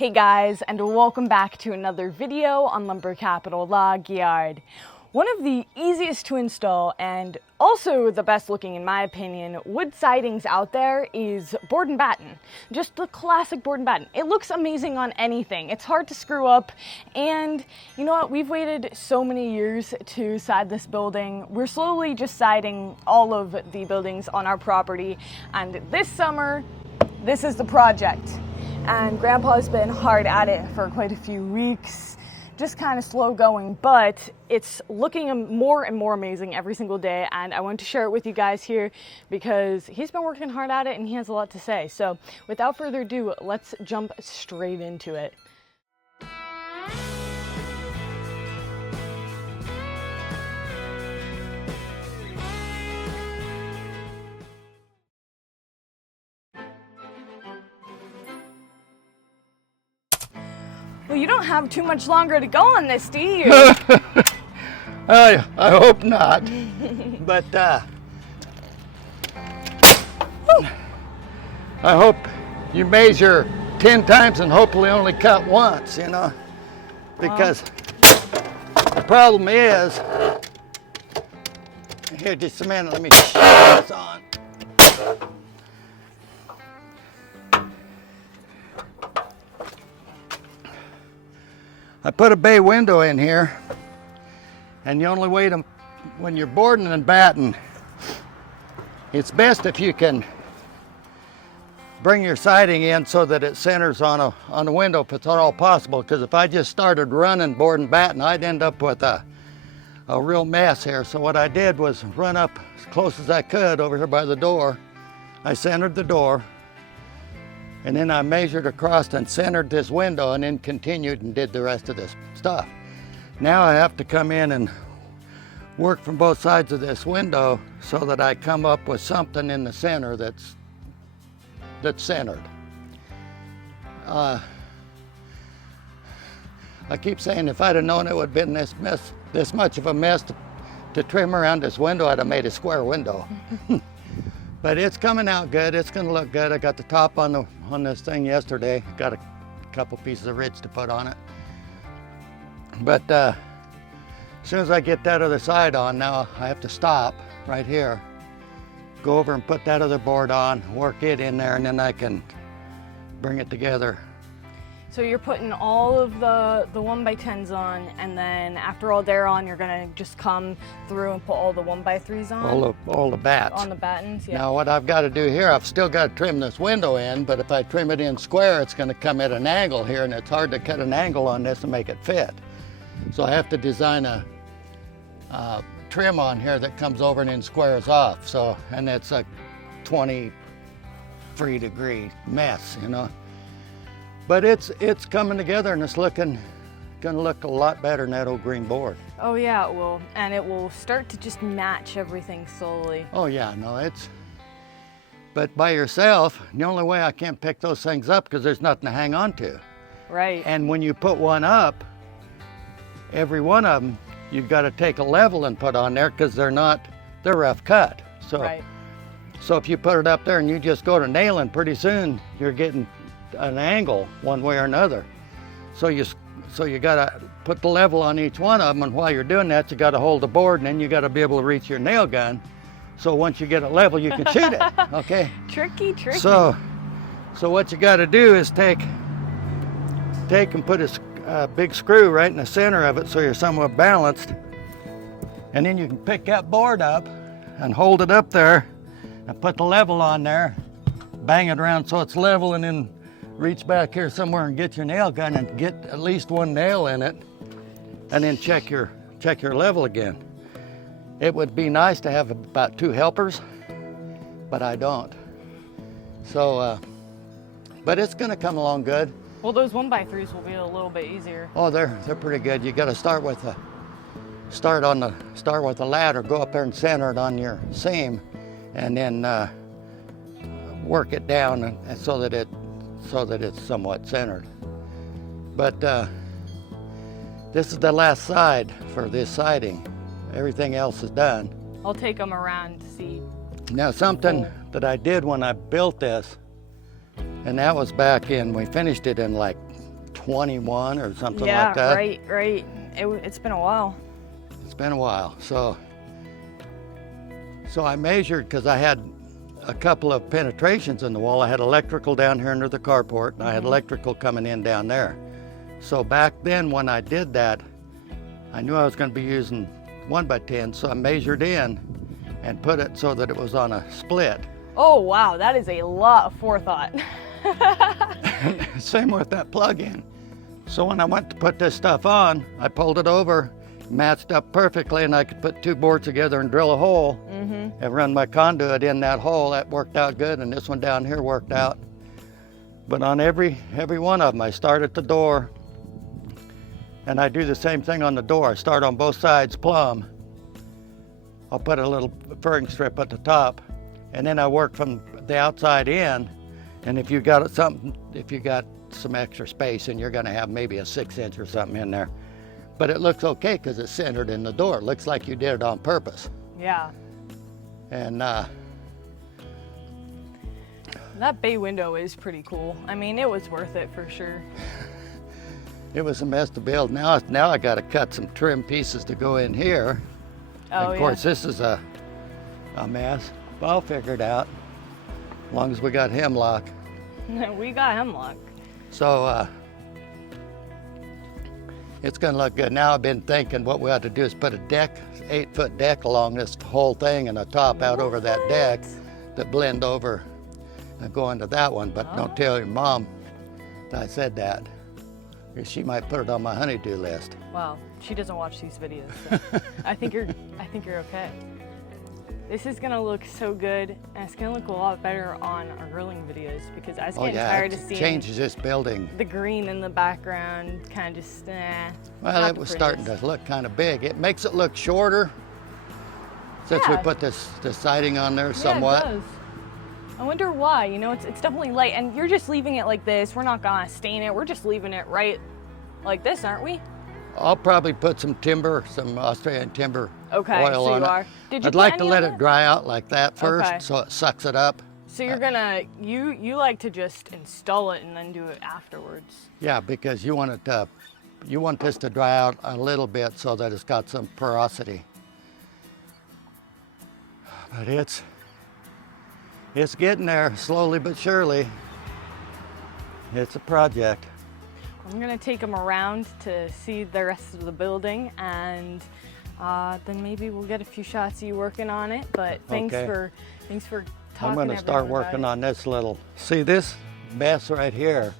Hey guys, and welcome back to another video on Lumber Capital Log Yard. One of the easiest to install and also the best looking, in my opinion, wood sidings out there is board and batten. Just the classic board and batten. It looks amazing on anything. It's hard to screw up, and you know what? We've waited so many years to side this building. We're slowly just siding all of the buildings on our property, and this summer, this is the project. And Grandpa's been hard at it for quite a few weeks, just kind of slow going, but it's looking more and more amazing every single day, and I wanted to share it with you guys here because he's been working hard at it and he has a lot to say. So without further ado, let's jump straight into it. Well, you don't have too much longer to go on this, do you? I hope not. But I hope you measure 10 times and hopefully only cut once, you know, because the problem is, here, just a minute, let me put this on. I put a bay window in here, and the only way to, when you're boarding and batting, it's best if you can bring your siding in so that it centers on a window if it's at all possible, because if I just started running board and batting, I'd end up with a real mess here. So what I did was run up as close as I could over here by the door. I centered the door, and then I measured across and centered this window and then continued and did the rest of this stuff. Now I have to come in and work from both sides of this window so that I come up with something in the center that's centered. I keep saying if I'd have known it would have been this much of a mess to trim around this window, I'd have made a square window. But it's coming out good. It's going to look good. I got the top on this thing yesterday. Got a couple pieces of ridge to put on it. But as soon as I get that other side on, now I have to stop right here, go over and put that other board on, work it in there, and then I can bring it together. So you're putting all of the 1x10s on, and then after all they're on, you're gonna just come through and put all the 1x3s on? All the bats. On the battens, yeah. Now what I've got to do here, I've still got to trim this window in, but if I trim it in square, it's gonna come at an angle here, and it's hard to cut an angle on this and make it fit. So I have to design a trim on here that comes over and then squares off. So, and it's a 23-degree mess, you know. But it's coming together, and it's gonna look a lot better than that old green board. Oh yeah, it will. And it will start to just match everything slowly. Oh yeah, no, but by yourself, the only way I can't pick those things up because there's nothing to hang on to. Right. And when you put one up, every one of them, you've got to take a level and put on there because they're rough cut. So, right. So if you put it up there and you just go to nailing, pretty soon you're getting an angle one way or another. So you got to put the level on each one of them, and while you're doing that, you got to hold the board, and then you got to be able to reach your nail gun. So once you get it level, you can shoot it. Okay. Tricky. So what you got to do is take and put a big screw right in the center of it so you're somewhat balanced, and then you can pick that board up and hold it up there and put the level on there, bang it around so it's level, and then reach back here somewhere and get your nail gun and get at least one nail in it, and then check your level again. It would be nice to have about 2 helpers, but I don't. So, but it's gonna come along good. Well, those 1x3s will be a little bit easier. Oh, they're pretty good. You got to start with a ladder, go up there and center it on your seam, and then work it down so that it's somewhat centered. But this is the last side for this siding. Everything else is done. I'll take them around to see. Now something that I did when I built this, and that was back in, we finished it in like 21 or something Yeah, like that. right. It's been a while. It's been a while. So I measured, because I had a couple of penetrations in the wall. I had electrical down here under the carport, and I had electrical coming in down there. So back then when I did that, I knew I was going to be using 1x10, so I measured in and put it so that it was on a split. Oh wow, that is a lot of forethought. Same with that plug-in. So when I went to put this stuff on, I pulled it over, matched up perfectly, and I could put 2 boards together and drill a hole and run my conduit in that hole. That worked out good, and this one down here worked out. But on every one of them, I start at the door, and I do the same thing on the door. I start on both sides plumb. I'll put a little furring strip at the top, and then I work from the outside in. And if you got some extra space, and you're gonna have maybe a 6-inch or something in there, but it looks okay because it's centered in the door. It looks like you did it on purpose. Yeah. And that bay window is pretty cool. I mean, it was worth it for sure. it was a mess to build. Now I got to cut some trim pieces to go in here. Oh, of course, this is a mess, but I'll figure it out as long as we got hemlock. Yeah. We got hemlock. So it's gonna look good. Now I've been thinking what we ought to do is put a deck, 8-foot deck along this whole thing, and a top out over that deck that blend over and go into that one. But don't tell your mom that I said that, because she might put it on my honey-do list. Wow, she doesn't watch these videos, so I think you're okay. This is gonna look so good, and it's gonna look a lot better on our grilling videos, because I was getting tired of it seeing changes this building. the green in the background, kind of just Well, it was starting to look kind of big. It makes it look shorter since we put this siding on there somewhat. Yeah, it does. I wonder why. You know, it's definitely light, and you're just leaving it like this. We're not gonna stain it. We're just leaving it right like this, aren't we? I'll probably put some timber, some Australian timber Okay, oil so on you it. are. Did you I'd put like to any let on it dry out like that first, Okay. so it sucks it up. So you're gonna you like to just install it and then do it afterwards. Yeah, because you want it you want this to dry out a little bit so that it's got some porosity. But it's getting there slowly but surely. It's a project. I'm gonna take them around to see the rest of the building, and then maybe we'll get a few shots of you working on it. But thanks Okay. for talking. I'm going to start working on this little. See this mess right here?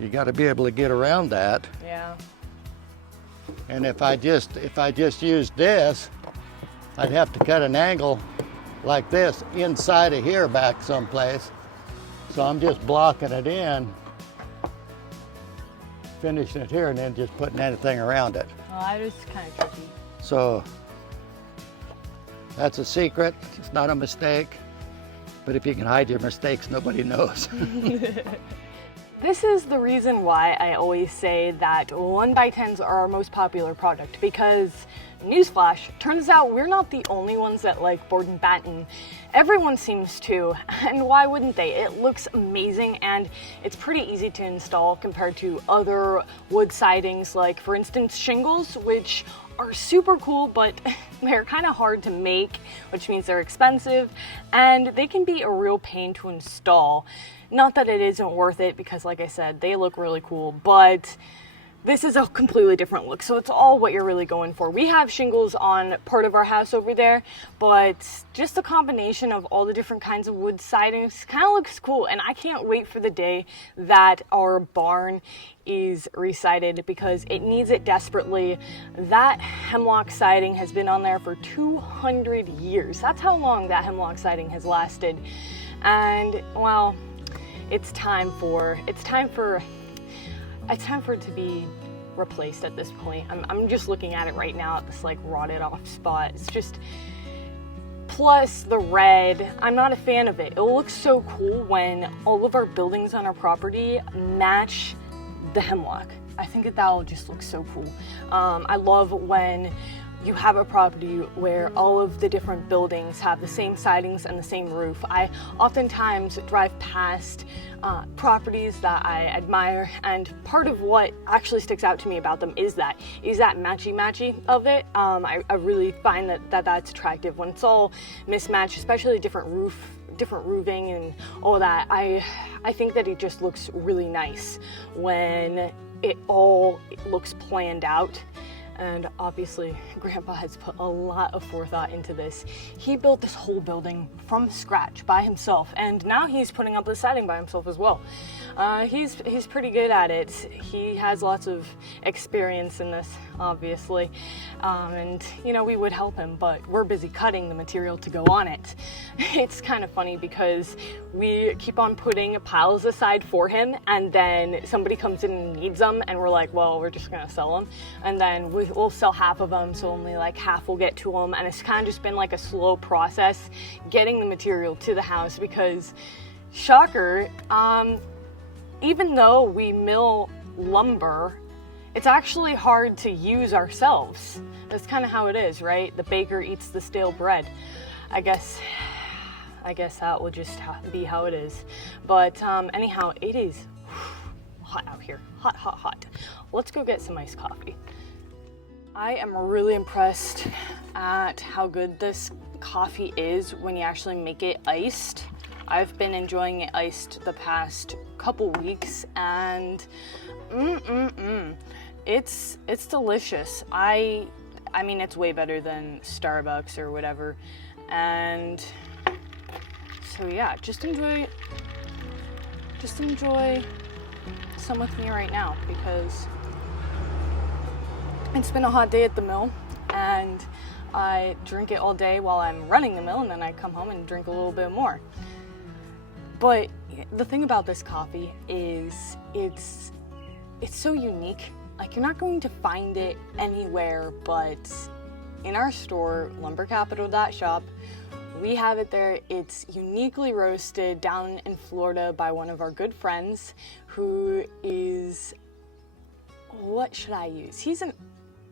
You got to be able to get around that. Yeah. And if I just used this, I'd have to cut an angle like this inside of here back someplace. So I'm just blocking it in, finishing it here, and then just putting anything around it. Well, that is kind of tricky. So that's a secret. It's not a mistake. But if you can hide your mistakes, nobody knows. This is the reason why I always say that 1x10s are our most popular product, because newsflash, turns out we're not the only ones that like board and batten. Everyone seems to, and why wouldn't they? It looks amazing, and it's pretty easy to install compared to other wood sidings, like for instance shingles, which are super cool, but they're kind of hard to make, which means they're expensive, and they can be a real pain to install. Not that it isn't worth it, because like I said, they look really cool, but this is a completely different look, so it's all what you're really going for. We have shingles on part of our house over there, but just the combination of all the different kinds of wood sidings kind of looks cool, and I can't wait for the day that our barn is resided, because it needs it desperately. That hemlock siding has been on there for 200 years. That's how long that hemlock siding has lasted. And well, it's time for it to be replaced at this point. I'm just looking at it right now at this like rotted off spot. It's just, plus the red, I'm not a fan of it. It looks so cool when all of our buildings on our property match the hemlock. I think that will just look so cool. I love when you have a property where all of the different buildings have the same sidings and the same roof. I oftentimes drive past properties that I admire, and part of what actually sticks out to me about them is that matchy of it. I really find that's attractive when it's all mismatched, especially different roofing and all that. I think that it just looks really nice when it all looks planned out. And obviously, Grandpa has put a lot of forethought into this. He built this whole building from scratch by himself, and now he's putting up the siding by himself as well. He's pretty good at it. He has lots of experience in this, obviously, and you know, we would help him, but we're busy cutting the material to go on it. It's kind of funny because we keep on putting piles aside for him, and then somebody comes in and needs them, and we're like, well, we're just gonna sell them, and then we'll sell half of them, so only like half will get to them, and it's kind of just been like a slow process getting the material to the house because, shocker, even though we mill lumber, it's actually hard to use ourselves. That's kind of how it is, right? The baker eats the stale bread. I guess that will just be how it is. But anyhow, it is hot out here. Hot. Let's go get some iced coffee. I am really impressed at how good this coffee is when you actually make it iced. I've been enjoying it iced the past couple weeks, and it's delicious. I mean, it's way better than Starbucks or whatever. And so yeah, just enjoy some with me right now, because it's been a hot day at the mill, and I drink it all day while I'm running the mill, and then I come home and drink a little bit more. But the thing about this coffee is it's so unique. Like, you're not going to find it anywhere but in our store, lumbercapital.shop. We have it there. It's uniquely roasted down in Florida by one of our good friends who is, what should I use? He's an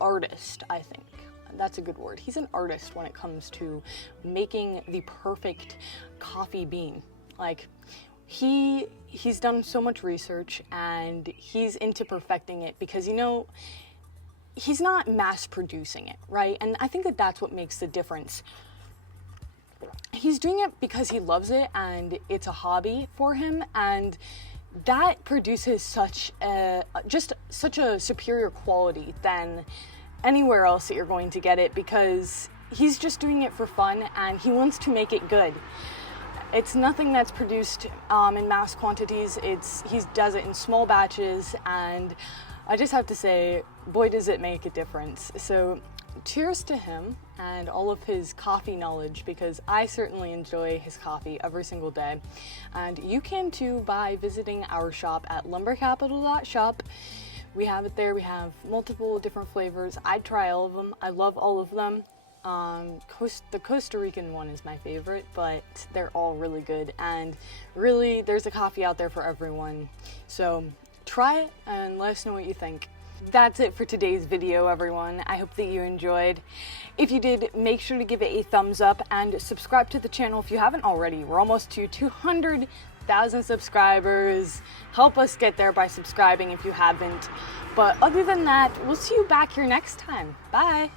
artist, I think. That's a good word. He's an artist when it comes to making the perfect coffee bean. Like, he's done so much research, and he's into perfecting it because, you know, he's not mass producing it, right? And I think that's what makes the difference. He's doing it because he loves it, and it's a hobby for him, and that produces such a superior quality than anywhere else that you're going to get it, because he's just doing it for fun and he wants to make it good. It's nothing that's produced in mass quantities. He does it in small batches, and I just have to say, boy, does it make a difference. So cheers to him and all of his coffee knowledge, because I certainly enjoy his coffee every single day. And you can too by visiting our shop at lumbercapital.shop. We have it there. We have multiple different flavors. I'd try all of them. I love all of them. The Costa Rican one is my favorite, but they're all really good, and really there's a coffee out there for everyone. So try it and let us know what you think. That's it for today's video, everyone. I hope that you enjoyed. If you did, make sure to give it a thumbs up and subscribe to the channel if you haven't already. We're almost to 200,000 subscribers. Help us get there by subscribing if you haven't. But other than that, we'll see you back here next time. Bye.